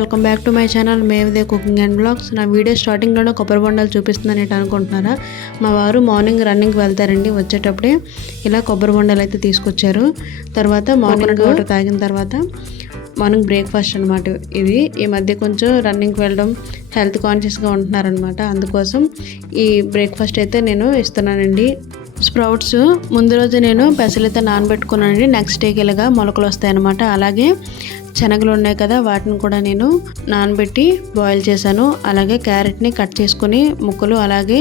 Welcome back to my channel. మేవిదే cooking and blogs. నా video స్టార్టింగ్లోనే కొబ్బరి బొండాలు చూపిస్తుందని అనుకుంటున్నారా? మా వారు మార్నింగ్ రన్నింగ్కి వెళ్తారండి. వచ్చేటప్పుడే ఇలా కొబ్బరి బొండాలు అయితే తీసుకొచ్చారు. తర్వాత మార్నింగ్ వాటర్ తాగిన తర్వాత మార్నింగ్ బ్రేక్ఫాస్ట్ అనమాట ఇది. ఈ మధ్య కొంచెం రన్నింగ్కి వెళ్ళడం హెల్త్ కాన్షియస్గా ఉంటున్నారనమాట అందుకోసం ఈ బ్రేక్ఫాస్ట్ అయితే నేను ఇస్తున్నానండి. స్ప్రౌట్స్ ముందు రోజు నేను పెసలైతే నానబెట్టుకున్నానండి. నెక్స్ట్ డేకి ఇలాగా మొలకలు వస్తాయి అనమాట అలాగే శనగలు ఉన్నాయి కదా వాటిని కూడా నేను నానబెట్టి బాయిల్ చేశాను. అలాగే క్యారెట్ని కట్ చేసుకుని ముక్కలు అలాగే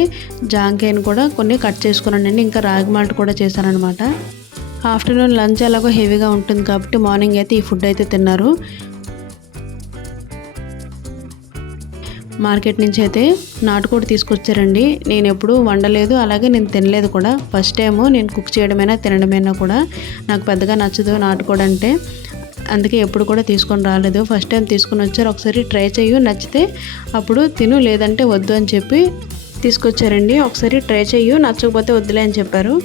జాంకాయని కూడా కొన్ని కట్ చేసుకున్నానండి. ఇంకా రాగి మాల్ట్ కూడా చేశాను అనమాట ఆఫ్టర్నూన్ లంచ్ ఎలాగో హెవీగా ఉంటుంది కాబట్టి మార్నింగ్ అయితే ఈ ఫుడ్ అయితే తిన్నారు. మార్కెట్ నుంచి అయితే నాటుకోడి తీసుకొచ్చారండి. నేను ఎప్పుడు వండలేదు అలాగే నేను తినలేదు కూడా. ఫస్ట్ టైము నేను కుక్ చేయడమైనా తినడమైనా కూడా నాకు పెద్దగా నచ్చదు నాటుకోడి అంటే. అందుకే ఎప్పుడు కూడా తీసుకొని రాలేదు. ఫస్ట్ టైం తీసుకొని వచ్చారు. ఒకసారి ట్రై చేయు నచ్చితే అప్పుడు తిను లేదంటే వద్దు అని చెప్పి తీసుకొచ్చారండి. ఒకసారి ట్రై చేయు నచ్చకపోతే వద్దులే అని చెప్పారు.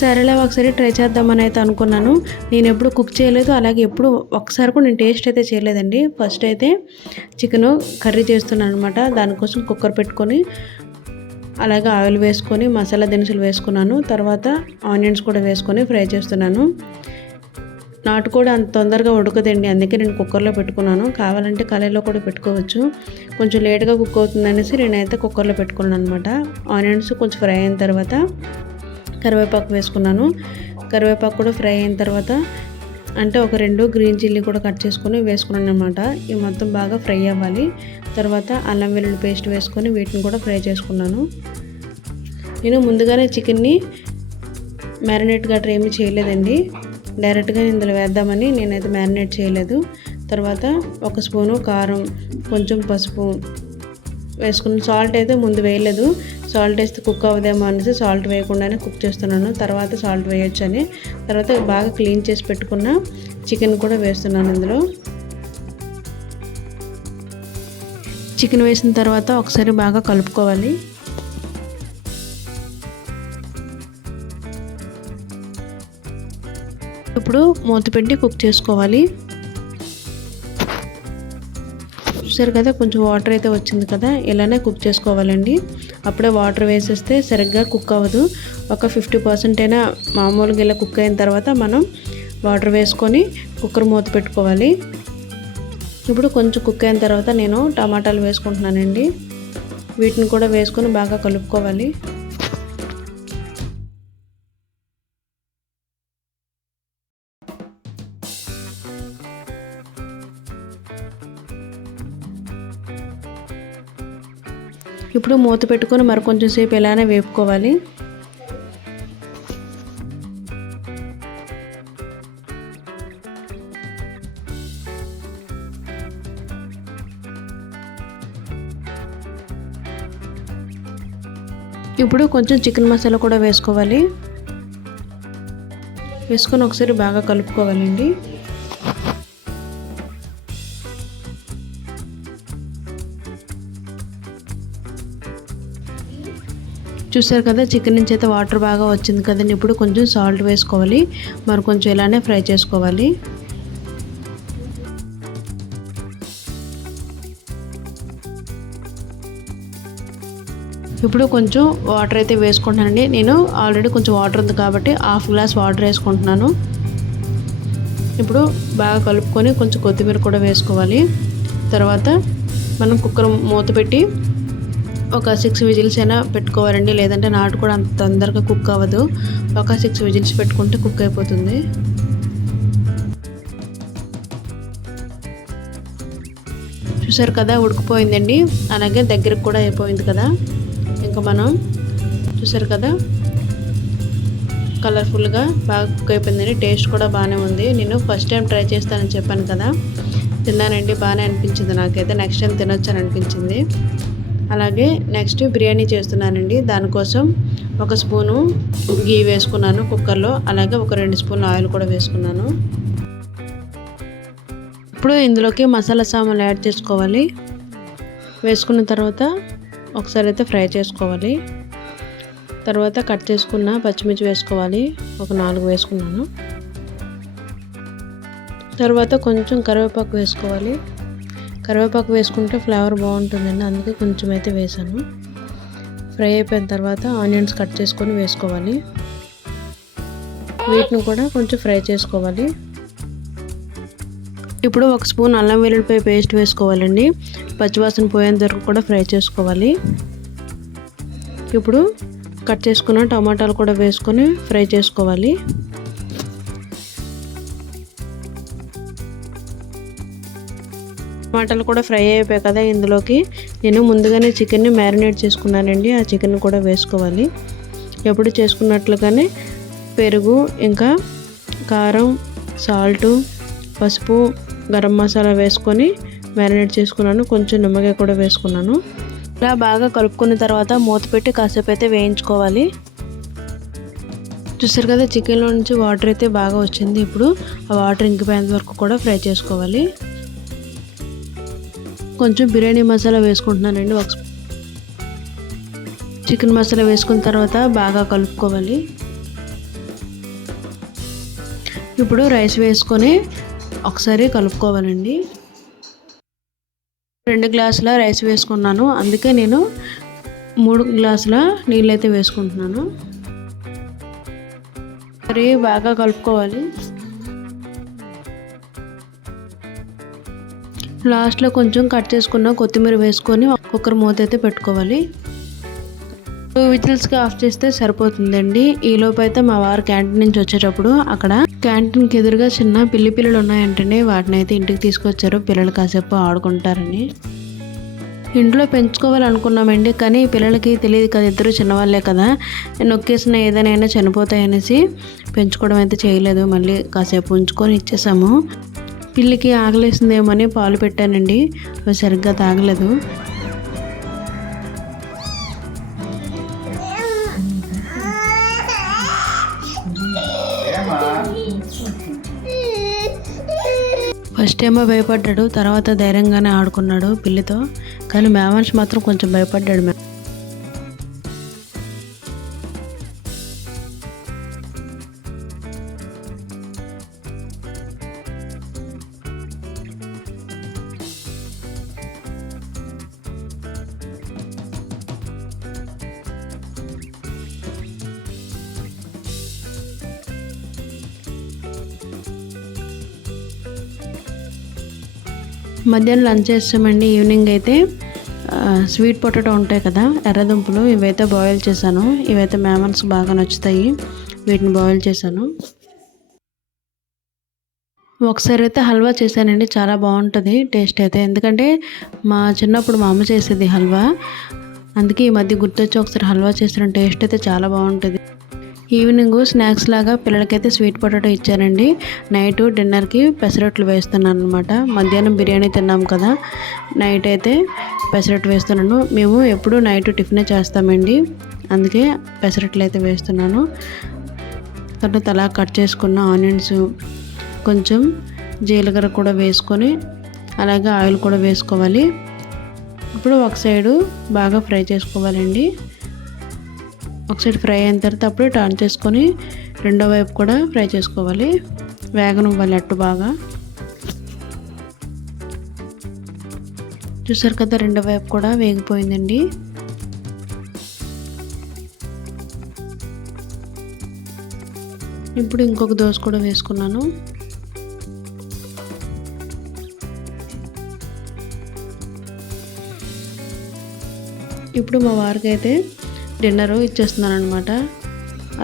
సరేలా ఒకసారి ట్రై చేద్దామని అయితే అనుకున్నాను. నేను ఎప్పుడు కుక్ చేయలేదు అలాగే ఎప్పుడు ఒకసారి కూడా నేను టేస్ట్ అయితే చేయలేదండి. ఫస్ట్ అయితే చికెన్ కర్రీ చేస్తున్నాను అనమాట దానికోసం కుక్కర్ పెట్టుకొని అలాగే ఆయిల్ వేసుకొని మసాలా దినుసులు వేసుకున్నాను. తర్వాత ఆనియన్స్ కూడా వేసుకొని ఫ్రై చేస్తున్నాను. నాటు కూడా అంత తొందరగా ఉడకదండి అందుకే నేను కుక్కర్లో పెట్టుకున్నాను. కావాలంటే కళాయిలో కూడా పెట్టుకోవచ్చు. కొంచెం లేట్గా కుక్ అవుతుంది అనేసి నేనైతే కుక్కర్లో పెట్టుకున్నాను అనమాట ఆనియన్స్ కొంచెం ఫ్రై అయిన తర్వాత కరివేపాకు వేసుకున్నాను. కరివేపాకు కూడా ఫ్రై అయిన తర్వాత అంటే ఒక రెండు గ్రీన్ చిల్లీ కూడా కట్ చేసుకొని వేసుకున్నాను అనమాట ఇవి మొత్తం బాగా ఫ్రై అవ్వాలి. తర్వాత అల్లం వెల్లుల్లి పేస్ట్ వేసుకొని వీటిని కూడా ఫ్రై చేసుకున్నాను. నేను ముందుగానే చికెన్ని మ్యారినేట్ గట్రా ఏమీ చేయలేదండి. డైరెక్ట్గా ఇందులో వేద్దామని నేనైతే మ్యారినేట్ చేయలేదు. తర్వాత ఒక స్పూను కారం కొంచెం పసుపు వేసుకుని సాల్ట్ అయితే ముందు వేయలేదు. సాల్ట్ వేస్తే కుక్ అవ్వదేమో అనేసి సాల్ట్ వేయకుండానే కుక్ చేస్తున్నాను. తర్వాత సాల్ట్ వేయొచ్చని. తర్వాత బాగా క్లీన్ చేసి పెట్టుకున్న చికెన్ కూడా వేస్తున్నాను ఇందులో. చికెన్ వేసిన తర్వాత ఒకసారి బాగా కలుపుకోవాలి. ఇప్పుడు మూత పెట్టి కుక్ చేసుకోవాలి. చూసారు కదా కొంచెం వాటర్ అయితే వచ్చింది కదా ఇలానే కుక్ చేసుకోవాలండి. అప్పుడే వాటర్ వేసేస్తే సరిగ్గా కుక్ అవ్వదు. ఒక ఫిఫ్టీ పర్సెంట్ అయినా మామూలుగా ఇలా కుక్ అయిన తర్వాత మనం వాటర్ వేసుకొని కుక్కర్ మూత పెట్టుకోవాలి. ఇప్పుడు కొంచెం కుక్ అయిన తర్వాత నేను టమాటాలు వేసుకుంటున్నానండి. వీటిని కూడా వేసుకొని బాగా కలుపుకోవాలి. ఇప్పుడు మూత పెట్టుకొని మరి కొంచెం సేపు ఇలానే వేపుకోవాలి. ఇప్పుడు కొంచెం చికెన్ మసాలా కూడా వేసుకోవాలి. వేసుకొని ఒకసారి బాగా కలుపుకోవాలండి. చూసారు కదా చికెన్ నుంచి అయితే వాటర్ బాగా వచ్చింది కదండి. ఇప్పుడు కొంచెం సాల్ట్ వేసుకోవాలి. మరి కొంచెం ఇలానే ఫ్రై చేసుకోవాలి. ఇప్పుడు కొంచెం వాటర్ అయితే వేసుకుంటానండి నేను ఆల్రెడీ కొంచెం వాటర్ ఉంది కాబట్టి హాఫ్ గ్లాస్ వాటర్ వేసుకుంటున్నాను. ఇప్పుడు బాగా కలుపుకొని కొంచెం కొత్తిమీర కూడా వేసుకోవాలి. తర్వాత మనం కుక్కర్ మూత పెట్టి ఒక సిక్స్ విజిల్స్ అయినా పెట్టుకోవాలండి. లేదంటే నాటు కూడా అంత తొందరగా కుక్ అవ్వదు. ఒక సిక్స్ విజిల్స్ పెట్టుకుంటే కుక్ అయిపోతుంది. చూసారు కదా ఉడికిపోయిందండి. అలాగే దగ్గరకు కూడా అయిపోయింది కదా. ఇంకా మనం చూసారు కదా కలర్ఫుల్గా బాగా కుక్ అయిపోయిందండి. టేస్ట్ కూడా బాగానే ఉంది. నేను ఫస్ట్ టైం ట్రై చేస్తానని చెప్పాను కదా. తిన్నానండి బాగానే అనిపించింది నాకైతే. నెక్స్ట్ టైం తినొచ్చని అనిపించింది. అలాగే నెక్స్ట్ బిర్యానీ చేస్తున్నానండి. దానికోసం ఒక స్పూను గీ వేసుకున్నాను కుక్కర్లో. అలాగే ఒక రెండు స్పూన్లు ఆయిల్ కూడా వేసుకున్నాను. ఇప్పుడు ఇందులోకి మసాలా సామాన్లు యాడ్ చేసుకోవాలి. వేసుకున్న తర్వాత ఒకసారి అయితే ఫ్రై చేసుకోవాలి. తర్వాత కట్ చేసుకున్న పచ్చిమిర్చి వేసుకోవాలి. ఒక నాలుగు వేసుకున్నాను. తర్వాత కొంచెం కరివేపాకు వేసుకోవాలి. కరివేపాకు వేసుకుంటే ఫ్లేవర్ బాగుంటుందండి. అందుకే కొంచెం అయితే వేసాను. ఫ్రై అయిపోయిన తర్వాత ఆనియన్స్ కట్ చేసుకొని వేసుకోవాలి. వీటిని కూడా కొంచెం ఫ్రై చేసుకోవాలి. ఇప్పుడు ఒక స్పూన్ అల్లం వెల్లుల్లిపాయ పేస్ట్ వేసుకోవాలండి. పచ్చివాసన పోయేంత వరకు కూడా ఫ్రై చేసుకోవాలి. ఇప్పుడు కట్ చేసుకున్న టమాటాలు కూడా వేసుకొని ఫ్రై చేసుకోవాలి. టమాటాలు కూడా ఫ్రై అయిపోయాయి కదా ఇందులోకి. నేను ముందుగానే చికెన్ని మ్యారినేట్ చేసుకున్నానండి. ఆ చికెన్ కూడా వేసుకోవాలి. ఎప్పుడు చేసుకున్నట్లుగానే పెరుగు ఇంకా కారం సాల్టు పసుపు గరం మసాలా వేసుకొని మ్యారినేట్ చేసుకున్నాను. కొంచెం నిమ్మకాయ కూడా వేసుకున్నాను. ఇలా బాగా కలుపుకున్న తర్వాత మూత పెట్టి కాసేపు అయితే వేయించుకోవాలి. చూసారు కదా చికెన్లో నుంచి వాటర్ అయితే బాగా వచ్చింది. ఇప్పుడు ఆ వాటర్ ఇంకిపోయేంత వరకు కూడా ఫ్రై చేసుకోవాలి. కొంచెం బిర్యానీ మసాలా వేసుకుంటున్నానండి. ఒక చికెన్ మసాలా వేసుకున్న తర్వాత బాగా కలుపుకోవాలి. ఇప్పుడు రైస్ వేసుకొని ఒకసారి కలుపుకోవాలండి. రెండు గ్లాసుల రైస్ వేసుకున్నాను. అందుకే నేను మూడు గ్లాసుల నీళ్ళైతే వేసుకుంటున్నాను. మరి బాగా కలుపుకోవాలి. లాస్ట్లో కొంచెం కట్ చేసుకున్న కొత్తిమీర వేసుకొని కుక్కర్ మూత అయితే పెట్టుకోవాలి. టూ విజిల్స్కి ఆఫ్ చేస్తే సరిపోతుందండి. ఈలోపు అయితే మా వారు క్యాంటీన్ నుంచి వచ్చేటప్పుడు అక్కడ క్యాంటీన్కి ఎదురుగా చిన్న పిల్లి పిల్లలు ఉన్నాయంటండి. వాటిని అయితే ఇంటికి తీసుకొచ్చారు. పిల్లలు కాసేపు ఆడుకుంటారని. ఇంట్లో పెంచుకోవాలనుకున్నామండి. కానీ పిల్లలకి తెలియదు కదా ఇద్దరు చిన్నవాళ్ళే కదా. నొక్కేసిన ఏదైనా చనిపోతాయనేసి పెంచుకోవడం అయితే చేయలేదు. మళ్ళీ కాసేపు ఉంచుకొని ఇచ్చేసాము. పిల్లికి ఆకలేసిందేమని పాలు పెట్టానండి. సరిగ్గా తాగలేదు. ఫస్ట్ ఏమో భయపడ్డాడు తర్వాత ధైర్యంగానే ఆడుకున్నాడు పిల్లితో. కానీ మేమన్స్ మాత్రం కొంచెం భయపడ్డాడు మేము మధ్యాహ్నం లంచ్ చేస్తామండి. ఈవినింగ్ అయితే స్వీట్ పొటాటో ఉంటాయి కదా ఎర్రదుంపలు ఇవైతే బాయిల్ చేశాను. ఇవైతే మేమన్స్ బాగా నచ్చుతాయి. వీటిని బాయిల్ చేశాను. ఒకసారి అయితే హల్వా చేశానండి. చాలా బాగుంటుంది టేస్ట్ అయితే. ఎందుకంటే మా చిన్నప్పుడు మా అమ్మ చేసేది హల్వా. అందుకే ఈ మధ్య గుర్తొచ్చి ఒకసారి హల్వా చేసిన టేస్ట్ అయితే చాలా బాగుంటుంది. ఈవినింగ్ స్నాక్స్ లాగా పిల్లలకైతే స్వీట్ పొటాటో ఇచ్చానండి. నైట్ డిన్నర్కి పెసరట్లు వేస్తున్నాను అనమాట మధ్యాహ్నం బిర్యానీ తిన్నాం కదా నైట్ అయితే పెసరట్టు వేస్తున్నాను. మేము ఎప్పుడు నైట్ టిఫినే చేస్తామండి. అందుకే పెసరట్లు అయితే వేస్తున్నాను. తర్వాత అలా కట్ చేసుకున్న ఆనియన్స్ కొంచెం జీలకర్ర కూడా వేసుకొని అలాగే ఆయిల్ కూడా వేసుకోవాలి. ఇప్పుడు ఒక సైడు బాగా ఫ్రై చేసుకోవాలండి. ఒక సైడ్ ఫ్రై అయిన తర్వాత అప్పుడు టర్న్ చేసుకొని రెండో వైపు కూడా ఫ్రై చేసుకోవాలి. వేగనివ్వాలి అట్టు బాగా. చూసారు కదా రెండో వైపు కూడా వేగిపోయిందండి. ఇప్పుడు ఇంకొక దోశ కూడా వేసుకున్నాను. ఇప్పుడు మా వారికి అయితే డిన్నర్ ఇచ్చేస్తున్నాను అనమాట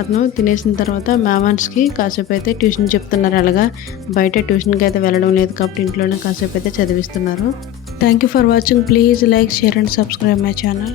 అతను తినేసిన తర్వాత మ్యామాన్స్కి కాసేపు అయితే ట్యూషన్ చెప్తున్నారు అలాగా. బయట ట్యూషన్కి అయితే వెళ్ళడం లేదు కాబట్టి ఇంట్లోనే కాసేపు అయితే చదివిస్తున్నారు. Thank you for watching. Please like share and subscribe my channel.